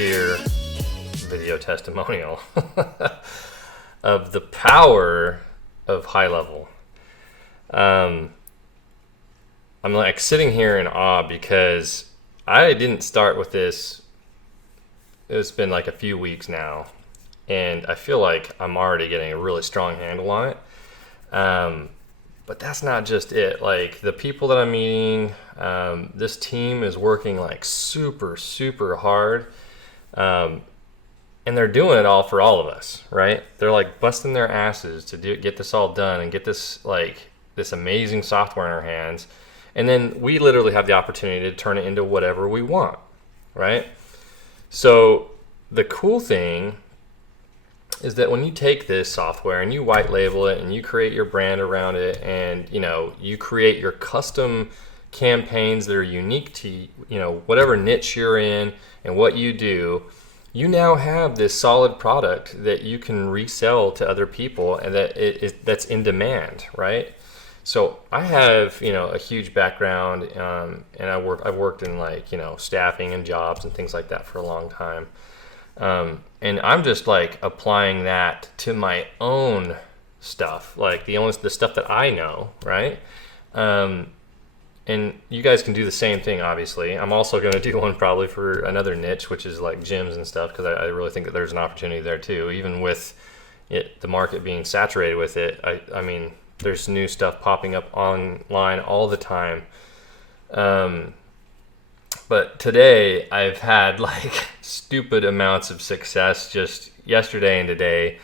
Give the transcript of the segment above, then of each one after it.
sincere video testimonial of the power of HighLevel. I'm like sitting here in awe because I didn't start with this. It's been like a few weeks now, and I feel like I'm already getting a really strong handle on it. But that's not just it. Like the people that I'm meeting, this team is working like super, super hard. And they're doing it all for all of us, right? They're like busting their asses to get this all done and get this amazing software in our hands. And then we literally have the opportunity to turn it into whatever we want, right? So the cool thing is that when you take this software and you white label it and you create your brand around it, and you create your custom campaigns that are unique to whatever niche you're in and what you do, you now have this solid product that you can resell to other people and that's in demand, right? So I have a huge background, and I've worked in staffing and jobs and things like that for a long time. And I'm just like applying that to my own stuff, like the stuff that I know, right? And you guys can do the same thing, obviously. I'm also going to do one probably for another niche, which is like gyms and stuff, because I really think that there's an opportunity there too. Even with the market being saturated with it, I mean, there's new stuff popping up online all the time. But today I've had like stupid amounts of success just yesterday and today.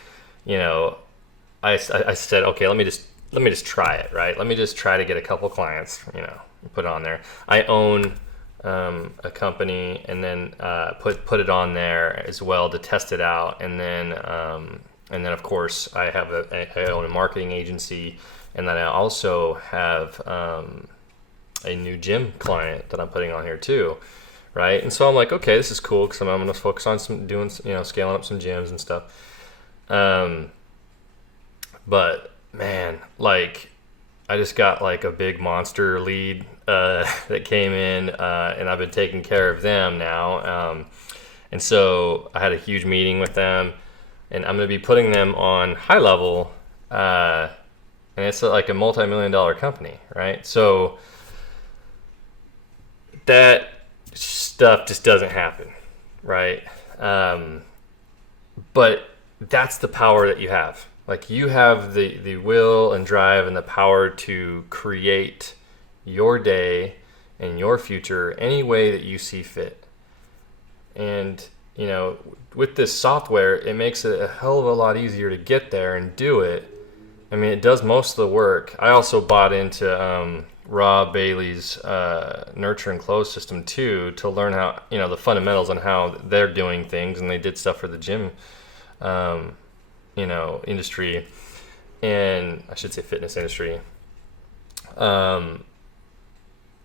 I said, okay, let me just try it, right? Let me just try to get a couple clients, put it on there. I own a company, and then put it on there as well to test it out, and then of course I own a marketing agency, and then I also have a new gym client that I'm putting on here too, right? And so I'm like, okay, this is cool because I'm going to focus on scaling up some gyms and stuff. But man, like I just got like a big monster lead that came in, and I've been taking care of them now. And so I had a huge meeting with them, and I'm going to be putting them on HighLevel, and it's like a multi-million-dollar company, right? So that stuff just doesn't happen, right? But that's the power that you have. Like you have the will and drive and the power to create your day and your future any way that you see fit. And, with this software, it makes it a hell of a lot easier to get there and do it. I mean, it does most of the work. I also bought into Rob Bailey's Nurture and Close system too, to learn how, the fundamentals on how they're doing things. And they did stuff for the gym industry, and I should say fitness industry. And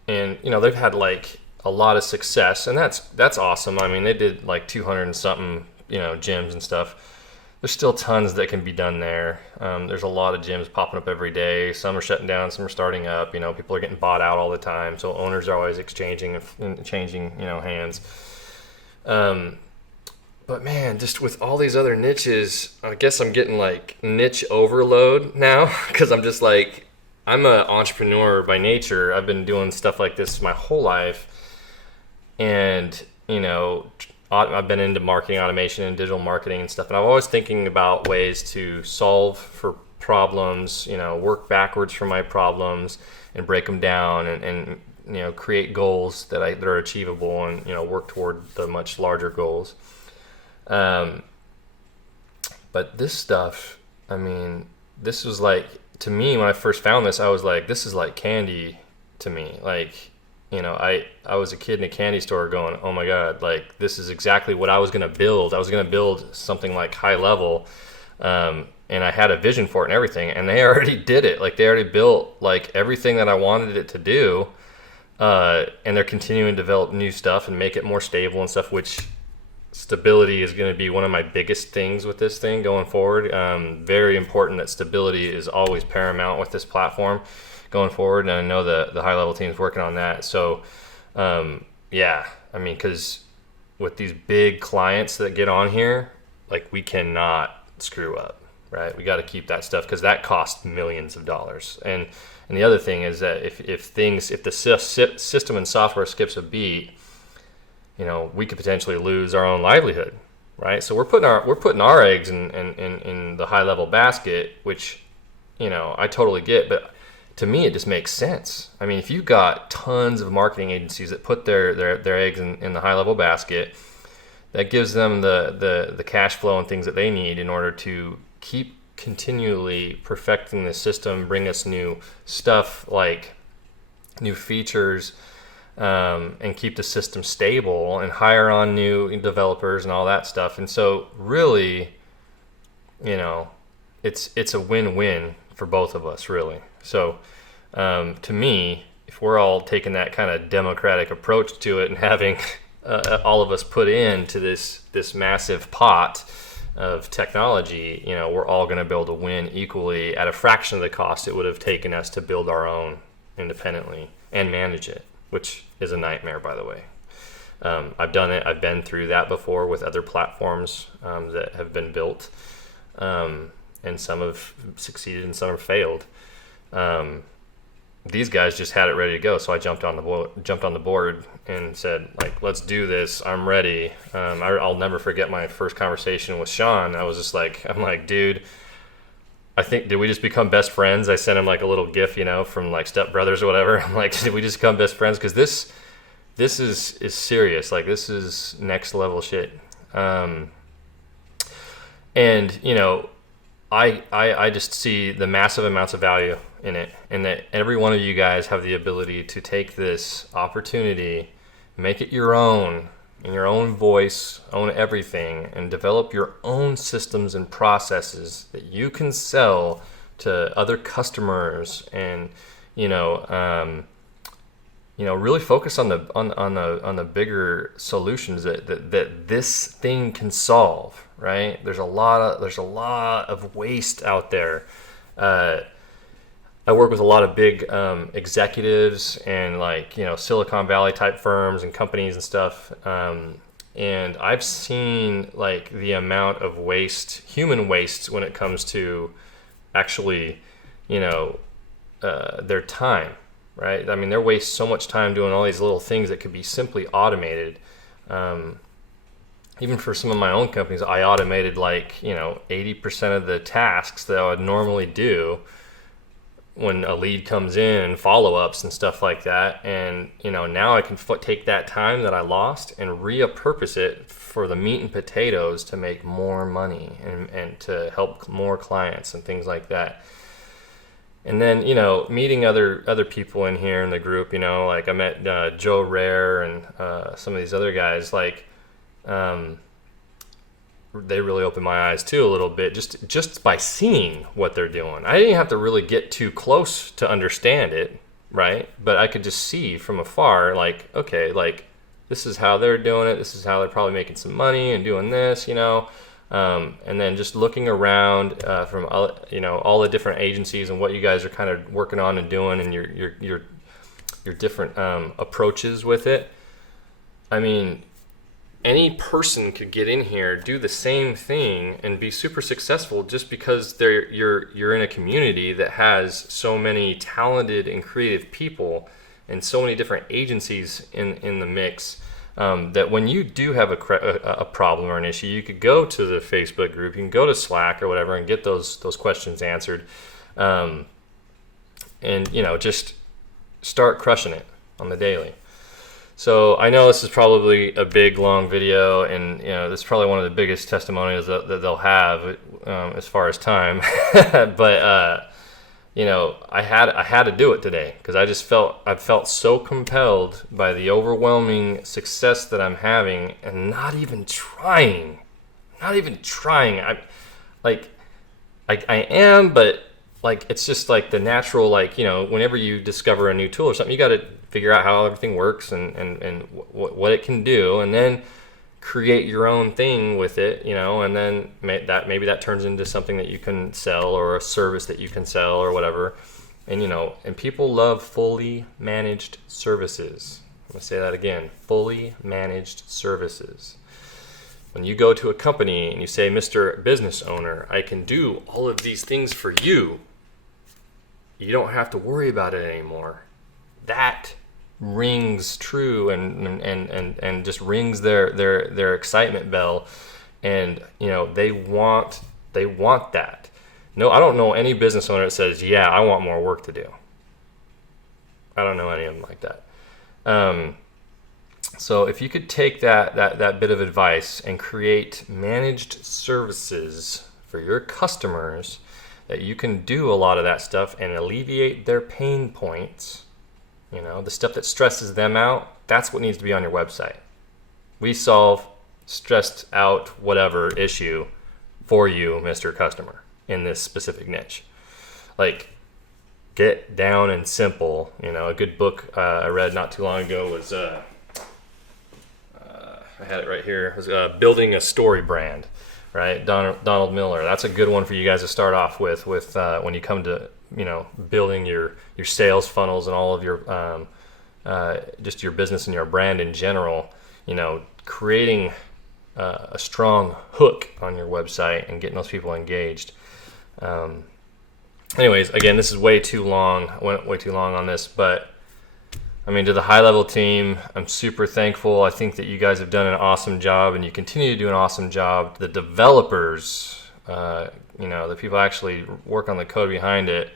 they've had like a lot of success, and that's awesome. I mean, they did like 200 and something, gyms and stuff. There's still tons that can be done there. There's a lot of gyms popping up every day. Some are shutting down, some are starting up. People are getting bought out all the time, so owners are always exchanging and changing, hands. But man, just with all these other niches, I guess I'm getting like niche overload now, because I'm just like, I'm an entrepreneur by nature. I've been doing stuff like this my whole life. And, I've been into marketing automation and digital marketing and stuff. And I'm always thinking about ways to solve for problems, work backwards from my problems and break them down and create goals that are achievable and, work toward the much larger goals. But this stuff, I mean, this was like, to me, when I first found this, I was like, this is like candy to me. Like, I was a kid in a candy store going, oh my God, like this is exactly what I was going to build. I was going to build something like HighLevel. And I had a vision for it and everything, and they already did it. Like they already built like everything that I wanted it to do. And they're continuing to develop new stuff and make it more stable and stuff, which stability is going to be one of my biggest things with this thing going forward. Very important that stability is always paramount with this platform going forward, and I know the HighLevel team is working on that. So yeah, I mean, because with these big clients that get on here, like we cannot screw up, right? We got to keep that stuff because that costs millions of dollars. And the other thing is that if the system and software skips a beat, we could potentially lose our own livelihood, right? So we're putting our eggs in the HighLevel basket, which I totally get, but to me it just makes sense. I mean, if you've got tons of marketing agencies that put their eggs in the HighLevel basket, that gives them the cash flow and things that they need in order to keep continually perfecting the system, bring us new stuff like new features, and keep the system stable and hire on new developers and all that stuff. And so really, it's a win-win for both of us, really. So to me, if we're all taking that kind of democratic approach to it and having all of us put into this massive pot of technology, we're all going to be able to win equally at a fraction of the cost it would have taken us to build our own independently and manage it, which is a nightmare, by the way. I've done it. I've been through that before with other platforms that have been built, and some have succeeded and some have failed. These guys just had it ready to go, so I jumped on the board and said, like, let's do this. I'm ready. I'll never forget my first conversation with Sean. I was just like, dude, I think, did we just become best friends? I sent him like a little GIF, from like Step Brothers or whatever. I'm like, did we just become best friends? Because this is serious. Like, this is next level shit. And I just see the massive amounts of value in it, and that every one of you guys have the ability to take this opportunity, make it your own, in your own voice, own everything, and develop your own systems and processes that you can sell to other customers, and really focus on the bigger solutions that this thing can solve. Right? There's a lot of waste out there. I work with a lot of big executives and Silicon Valley type firms and companies and stuff. And I've seen like the amount of waste, human waste, when it comes to actually, their time, right? I mean, they waste so much time doing all these little things that could be simply automated. Even for some of my own companies, I automated 80% of the tasks that I would normally do when a lead comes in, follow-ups and stuff like that. And now I can take that time that I lost and repurpose it for the meat and potatoes to make more money and to help more clients and things like that. And then meeting other people in here in the group, like I met Joe Rare and some of these other guys, they really opened my eyes too a little bit, just by seeing what they're doing. I didn't have to really get too close to understand it, right? But I could just see from afar, this is how they're doing it. This is how they're probably making some money and doing this, and then just looking around from all the different agencies and what you guys are kind of working on and doing, and your different approaches with it. I mean, any person could get in here, do the same thing, and be super successful just because you're in a community that has so many talented and creative people and so many different agencies in the mix, that when you do have a problem or an issue, you could go to the Facebook group, you can go to Slack or whatever and get those questions answered, and just start crushing it on the daily. So I know this is probably a big, long video, and this is probably one of the biggest testimonials that they'll have as far as time. But I had to do it today because I felt so compelled by the overwhelming success that I'm having, and not even trying. I am, but it's just like the natural, whenever you discover a new tool or something, you got to figure out how everything works and what it can do, and then create your own thing with it, and then maybe that turns into something that you can sell, or a service that you can sell, or whatever. And and people love fully managed services, I'm going to say that again, fully managed services. When you go to a company and you say, Mr. Business Owner, I can do all of these things for you, you don't have to worry about it anymore. That rings true and just rings their excitement bell, and they want that. No, I don't know any business owner that says, yeah, I want more work to do. I don't know any of them like that. So if you could take that bit of advice and create managed services for your customers, that you can do a lot of that stuff and alleviate their pain points, the stuff that stresses them out, that's what needs to be on your website. We solve stressed out whatever issue for you, Mr. Customer, in this specific niche. Like, get down and simple. A good book I read not too long ago was, I had it right here, it was Building a Story Brand, right? Donald Miller. That's a good one for you guys to start off with when you come to, building your sales funnels and all of your, just your business and your brand in general, creating a strong hook on your website and getting those people engaged. Anyways, again, this is way too long. I went way too long on this, but to the HighLevel team, I'm super thankful. I think that you guys have done an awesome job, and you continue to do an awesome job. The developers, the people actually work on the code behind it,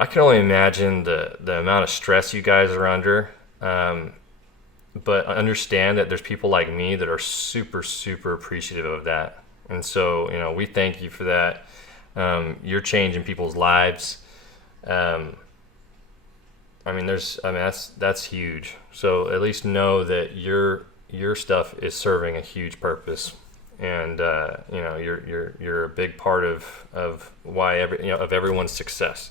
I can only imagine the amount of stress you guys are under. But understand that there's people like me that are super, super appreciative of that. And so, we thank you for that. You're changing people's lives. That's huge. So at least know that your stuff is serving a huge purpose, and you're a big part of why of everyone's success.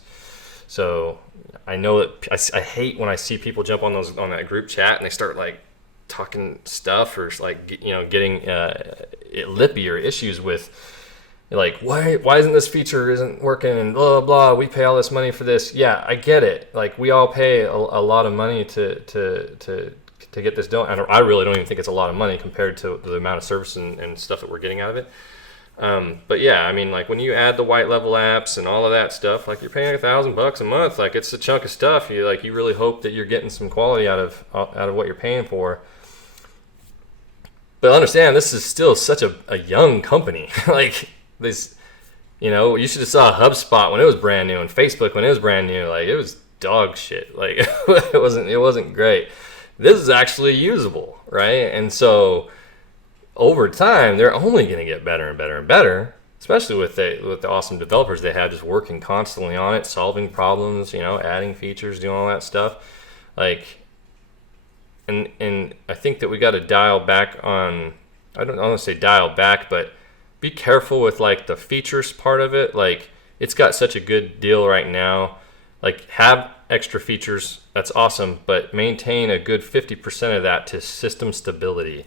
So I know that I hate when I see people jump on that group chat and they start like talking stuff or like getting lippy or issues with, like, why isn't this feature isn't working and blah, blah, blah, we pay all this money for this. Yeah, I get it. Like, we all pay a lot of money to get this done. I really don't even think it's a lot of money compared to the amount of service and stuff that we're getting out of it. But yeah, like when you add the white level apps and all of that stuff, like, you're paying $1,000 a month. Like, it's a chunk of stuff. You really hope that you're getting some quality out of what you're paying for. But understand, this is still such a young company. Like, this, you should have saw HubSpot when it was brand new and Facebook when it was brand new. Like, it was dog shit. Like, it wasn't great. This is actually usable, right? And so over time, they're only going to get better and better and better, especially with the awesome developers they have just working constantly on it, solving problems, adding features, doing all that stuff. Like, and I think that we got to dial back on, I don't want to say dial back, but be careful with like the features part of it. Like, it's got such a good deal right now. Like, have extra features, that's awesome, but maintain a good 50% of that to system stability.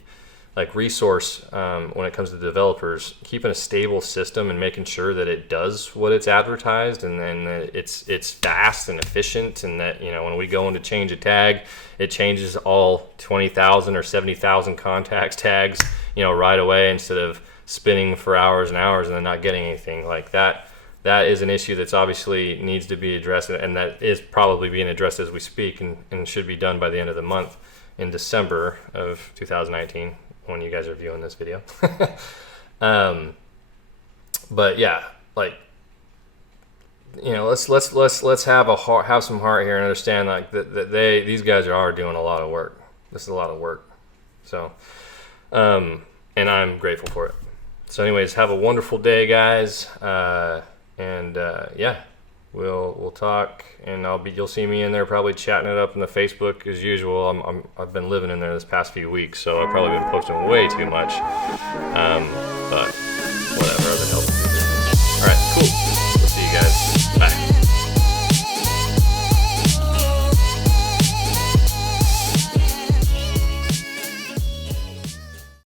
Like, resource, when it comes to developers, keeping a stable system and making sure that it does what it's advertised, and then it's fast and efficient, and that when we go in to change a tag, it changes all 20,000 or 70,000 contacts tags right away, instead of spinning for hours and hours and then not getting anything. Like, that is an issue that's obviously needs to be addressed, and that is probably being addressed as we speak, and should be done by the end of the month in December of 2019 when you guys are viewing this video. But yeah, like, let's have some heart here and understand, like, that these guys are doing a lot of work. This is a lot of work. So, and I'm grateful for it. So anyways, have a wonderful day, guys. Yeah, we'll talk, and you'll see me in there probably chatting it up in the Facebook as usual. I've been living in there this past few weeks, so I've probably been posting way too much. But